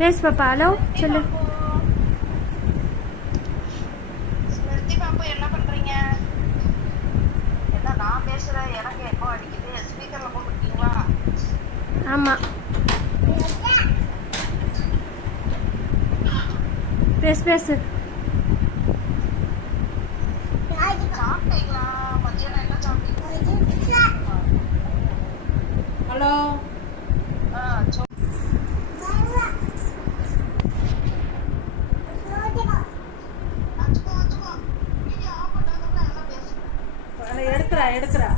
பேசு பாப்பா. ஹலோ சொல்லு. ஸ்மிருதி பாப்பா என்ன பண்றீங்க? என்ன நான் பேசுறேன் எனக்கு எப்போ அடிக்குது? ஸ்பீக்கர்ல போட்டுருக்கீங்களா? ஆமாம், பேசு பேசு. சாப்பிட்டீங்களா? மதியானம் என்ன சாப்பிட்டீங்க? ஹலோ. எடுக்கிறா.